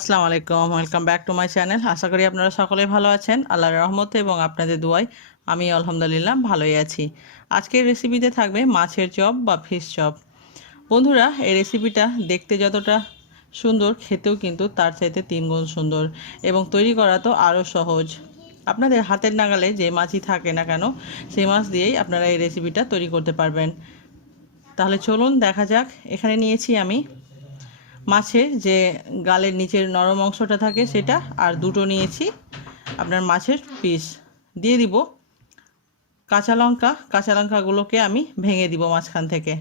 আসসালামু আলাইকুম, welcome back to my channel. আশা করি আপনারা সকলেই ভালো আছেন আল্লাহর রহমতে এবং আপনাদের দোয়ায় আমি আলহামদুলিল্লাহ ভালোই আছি। আজকের রেসিপিতে থাকবে মাছের চপ বা ফিশ চপ। বন্ধুরা, এই রেসিপিটা দেখতে যতটা সুন্দর, খেতেও কিন্তু তার চাইতে 3 গুণ সুন্দর এবং তৈরি করা তো আরও সহজ। আপনাদের হাতের নাগালে যে মাছই থাকে না কেন, সেই মাছ দিয়েই আপনারা এই রেসিপিটা তৈরি করতে পারবেন। তাহলে চলুন দেখা যাক। এখানে নিয়েছি আমি মাছের যে গালের নিচের নরম অংশটা থাকে সেটা, আর দুটো নিয়েছি আপনার মাছের পিস। দিয়ে দিব কাঁচা লঙ্কা। কাঁচা লঙ্কাগুলোকে আমি ভেঙে দিব মাঝখান থেকে,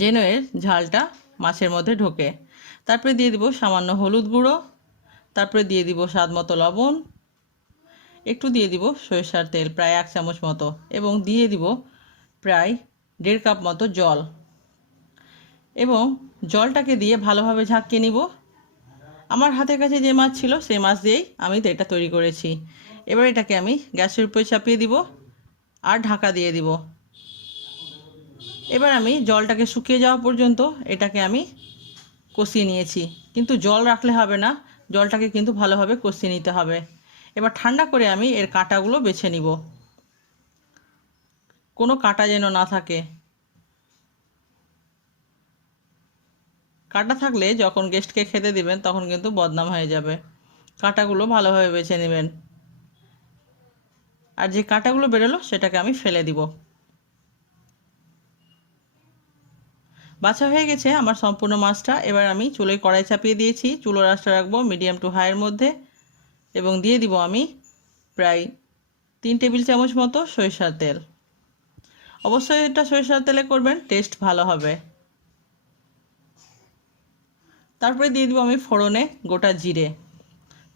যেন এর ঝালটা মাছের মধ্যে ঢোকে। তারপরে দিয়ে দিব সামান্য হলুদ গুঁড়ো, তারপরে দিয়ে দিব স্বাদ মতো লবণ, একটু দিয়ে দিব সরিষার তেল প্রায় 1 চামচ মতো, এবং দিয়ে দিব প্রায় 1.5 কাপ মতো জল, এবং জলটাকে দিয়ে ভালোভাবে ঝাঁকিয়ে নিব। আমার হাতের কাছে যে মাছ ছিল সেই মাছ দিয়েই আমি এটা তৈরি করেছি। এবার এটাকে আমি গ্যাসের উপরে চাপিয়ে দিব আর ঢাকা দিয়ে দিব। এবার আমি জলটাকে শুকিয়ে যাওয়া পর্যন্ত এটাকে আমি কষিয়ে নিয়েছি, কিন্তু জল রাখলে হবে না, জলটাকে কিন্তু ভালোভাবে কষিয়ে নিতে হবে। এবার ঠান্ডা করে আমি এর কাঁটাগুলো বেছে নিব, কোনো কাঁটা যেন না থাকে। কাঁটা থাকলে যখন গেস্টকে খেতে দিবেন তখন কিন্তু বদনাম হয়ে যাবে। কাঁটাগুলো ভালোভাবে বেছে নেবেন, আর যে কাঁটাগুলো বেরোলো সেটাকে আমি ফেলে দিব। বাছা হয়ে গেছে আমার সম্পূর্ণ মাছটা। এবার আমি চুলোয় কড়াই চাপিয়ে দিয়েছি, চুলোর আঁচটা রাখবো মিডিয়াম টু হাইয়ের মধ্যে, এবং দিয়ে দিব আমি প্রায় 3 টেবিল চামচ মতো সরিষার তেল। অবশ্যই এটা সরিষার তেলে করবেন, টেস্ট ভালো হবে। তারপরে দিয়ে দিব আমি ফোড়নে গোটা জিরে,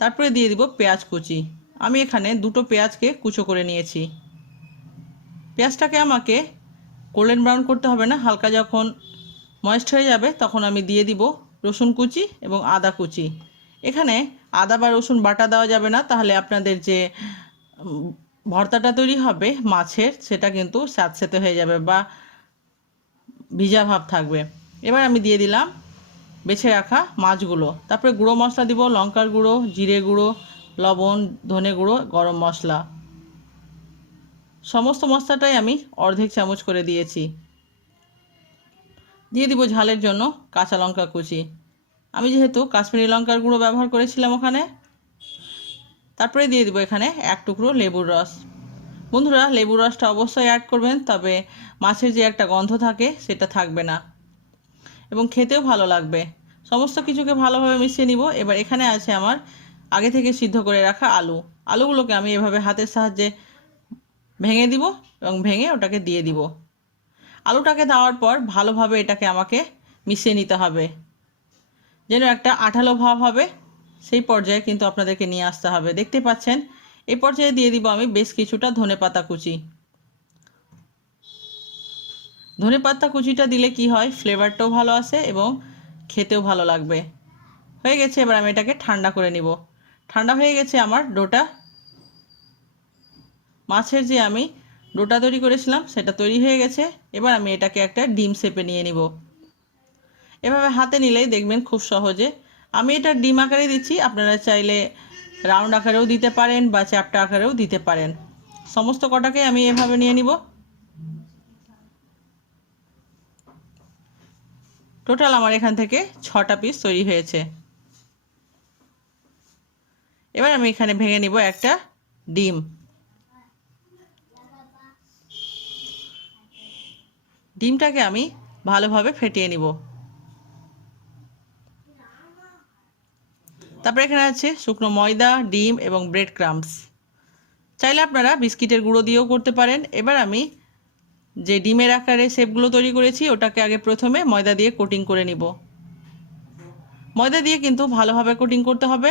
তারপরে দিয়ে দিব পেঁয়াজ কুচি। আমি এখানে 2টো পেঁয়াজকে কুচো করে নিয়েছি। পেঁয়াজটাকে আমাকে গোল্ডেন ব্রাউন করতে হবে না, হালকা যখন ময়েস্ট হয়ে যাবে তখন আমি দিয়ে দিব রসুন কুচি এবং আদা কুচি। এখানে আদা বা রসুন বাটা দেওয়া যাবে না, তাহলে আপনাদের যে ভর্তাটা তৈরি হবে মাছের, সেটা কিন্তু স্যাঁতসেঁতে হয়ে যাবে বা ভিজা ভাব থাকবে। এবার আমি দিয়ে দিলাম বেছে রাখা মাছগুলো, তারপরে গুঁড়ো মশলা দিব, লঙ্কার গুঁড়ো, জিরে গুঁড়ো, লবণ, ধনে গুঁড়ো, গরম মশলা। সমস্ত মশলাটাই আমি অর্ধেক চামচ করে দিয়েছি। দিয়ে দিব ঝালের জন্য কাঁচা লঙ্কা কুচি, আমি যেহেতু কাশ্মীরি লঙ্কার গুঁড়ো ব্যবহার করেছিলাম ওখানে। তারপরে দিয়ে দিব এখানে 1 টুকরো লেবুর রস। বন্ধুরা, লেবুর রসটা অবশ্যই অ্যাড করবেন, তবে মাছের যে একটা গন্ধ থাকে সেটা থাকবে না এবং খেতেও ভালো লাগবে। সমস্ত কিছুকে ভালোভাবে মিশিয়ে নিব। এবার এখানে আছে আমার আগে থেকে সিদ্ধ করে রাখা আলু। আলুগুলোকে আমি এভাবে হাতের সাহায্যে ভেঙে দিব এবং ভেঙে ওটাকে দিয়ে দিব। আলুটাকে দেওয়ার পর ভালোভাবে এটাকে আমাকে মিশিয়ে নিতে হবে, যেন একটা আঠালো ভাব হবে সেই পর্যায়ে কিন্তু আপনাদেরকে নিয়ে আসতে হবে। দেখতে পাচ্ছেন, এই পর্যায়ে দিয়ে দিব আমি বেশ কিছুটা ধনেপাতা কুচি। ধনেপাতা কুচিটা দিলে কি হয়, ফ্লেভারটাও ভালো আসে এবং খেতেও ভালো লাগবে। হয়ে গেছে, এবার আমি এটাকে ঠান্ডা করে নিব। ঠান্ডা হয়ে গেছে আমার ডোটা। মাছের যে আমি ডোটা তৈরি করেছিলাম সেটা তৈরি হয়ে গেছে। এবার আমি এটাকে একটা ডিম শেপে নিয়ে নিব। এভাবে হাতে নিলেই দেখবেন খুব সহজে। আমি এটা ডিম আকারে দিচ্ছি, আপনারা চাইলে রাউন্ড আকারেও দিতে পারেন বা চ্যাপ্টা আকারেও দিতে পারেন। সমস্ত কটাকে আমি এভাবে নিয়ে নিব। টোটাল আমার এখান থেকে 6টা পিস তৈরি হয়েছে। এবার আমি এখানে ভেঙে নিব একটা ডিম। ডিমটাকে আমি ভালোভাবে ফেটিয়ে নিব। তারপরে এখানে আছে শুকনো ময়দা, ডিম এবং ব্রেড ক্রাম্বস। চাইলে আপনারা বিস্কিটের গুঁড়ো দিয়েও করতে পারেন। এবার আমি যে ডিমের আকারে শেপগুলো তৈরি করেছি ওটাকে আগে প্রথমে ময়দা দিয়ে কোটিং করে নিব। ময়দা দিয়ে কিন্তু ভালোভাবে কোটিং করতে হবে।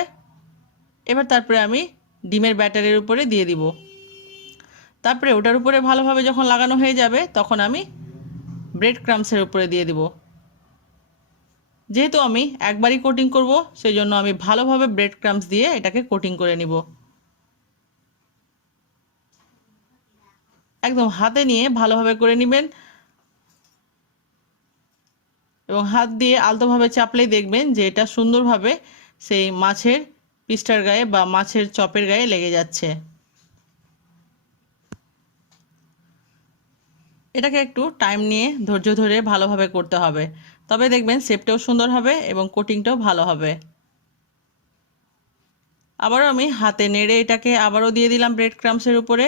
এবার তারপরে আমি ডিমের ব্যাটারের উপরে দিয়ে দিব। তারপরে ওটার উপরে ভালোভাবে যখন লাগানো হয়ে যাবে তখন আমি ব্রেড ক্রাম্বসের উপরে দিয়ে দিব। যেহেতু আমি একবারই কোটিং করব, সেই জন্য আমি ভালোভাবে ব্রেড ক্রাম্বস দিয়ে এটাকে কোটিং করে নিব। একদম হাতে নিয়ে ভালোভাবে করে নেবেন। এবং হাত দিয়ে আলতোভাবে চাপলেই দেখবেন যে এটা সুন্দরভাবে সেই মাছের পিসটার গায়ে বা মাছের চপের গায়ে লেগে যাচ্ছে। এটাকে একটু টাইম নিয়ে ধৈর্য ধরে ভালোভাবে করতে হবে, তবে দেখবেন শেপটাও সুন্দর হবে এবং কোটিংটাও ভালো হবে। আবারও আমি হাতে নেড়ে এটাকে আবারও দিয়ে দিলাম ব্রেড ক্রাম্বসের উপরে।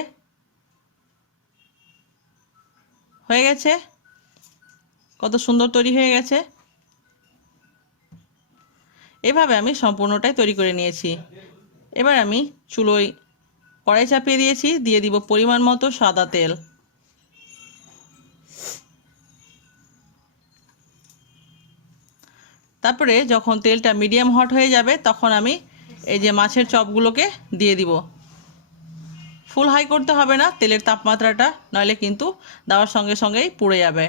হয়ে গেছে, কত সুন্দর তৈরি হয়ে গেছে। এভাবে আমি সম্পূর্ণটাই তৈরি করে নিয়েছি। এবার আমি চুলোয় কড়াই চাপিয়ে দিয়েছি, দিয়ে দিব পরিমাণ মতো সাদা তেল। তারপরে যখন তেলটা মিডিয়াম হট হয়ে যাবে তখন আমি এই যে মাছের চপগুলোকে দিয়ে দিব। ফুল হাই করতে হবে না তেলের তাপমাত্রাটা, নইলে কিন্তু দেওয়ার সঙ্গে সঙ্গেই পুড়ে যাবে,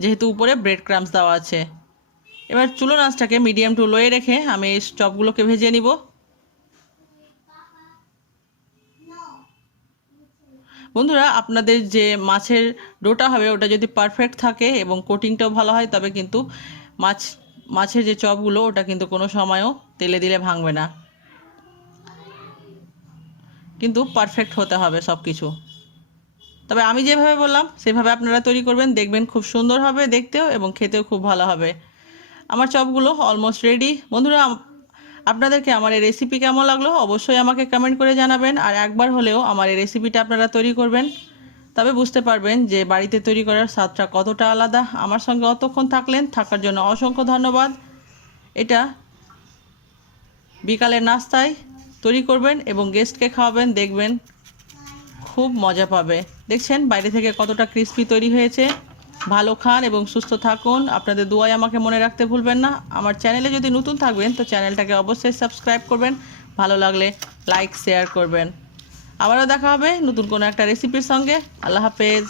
যেহেতু উপরে ব্রেড ক্রাম্বস দেওয়া আছে। এবার চুলো আঁচটাকে মিডিয়াম টু লোয়ে রেখে আমি এই চপগুলোকে ভেজে নিব। বন্ধুরা, আপনাদের যে মাছের ডোটা হবে ওটা যদি পারফেক্ট থাকে এবং কোটিংটাও ভালো হয়, তবে কিন্তু মাছের যে চপগুলো ওটা কিন্তু কোনো সময়ও তেলে দিলে ভাঙবে না, কিন্তু পারফেক্ট হতে হবে সব কিছু। তবে আমি যেভাবে বললাম সেভাবে আপনারা তৈরি করবেন, দেখবেন খুব সুন্দর হবে দেখতেও এবং খেতেও খুব ভালো হবে। আমার চপগুলো অলমোস্ট রেডি। বন্ধুরা, আপনাদেরকে আমার এই রেসিপি কেমন লাগলো অবশ্যই আমাকে কমেন্ট করে জানাবেন, আর একবার হলেও আমার এই রেসিপিটা আপনারা তৈরি করবেন, তবে বুঝতে পারবেন যে বাড়িতে তৈরি করার স্বাদটা কতটা আলাদা। আমার সঙ্গে অতক্ষণ থাকার জন্য অসংখ্য ধন্যবাদ। এটা বিকালের নাস্তায় তৈরি করবেন এবং গেস্টকে খাওয়াবেন, দেখবেন খুব মজা পাবে। দেখছেন বাইরে থেকে কতটা ক্রিস্পি তৈরি হয়েছে। ভালো খান এবং সুস্থ থাকুন। আপনাদের দোয়ায় আমাকে মনে রাখতে ভুলবেন না। আমার চ্যানেলে যদি নতুন থাকবেন তো চ্যানেলটাকে অবশ্যই সাবস্ক্রাইব করবেন, ভালো লাগলে লাইক শেয়ার করবেন। আবারও দেখা হবে নতুন কোনো একটা রেসিপির সঙ্গে। আল্লাহ হাফেজ।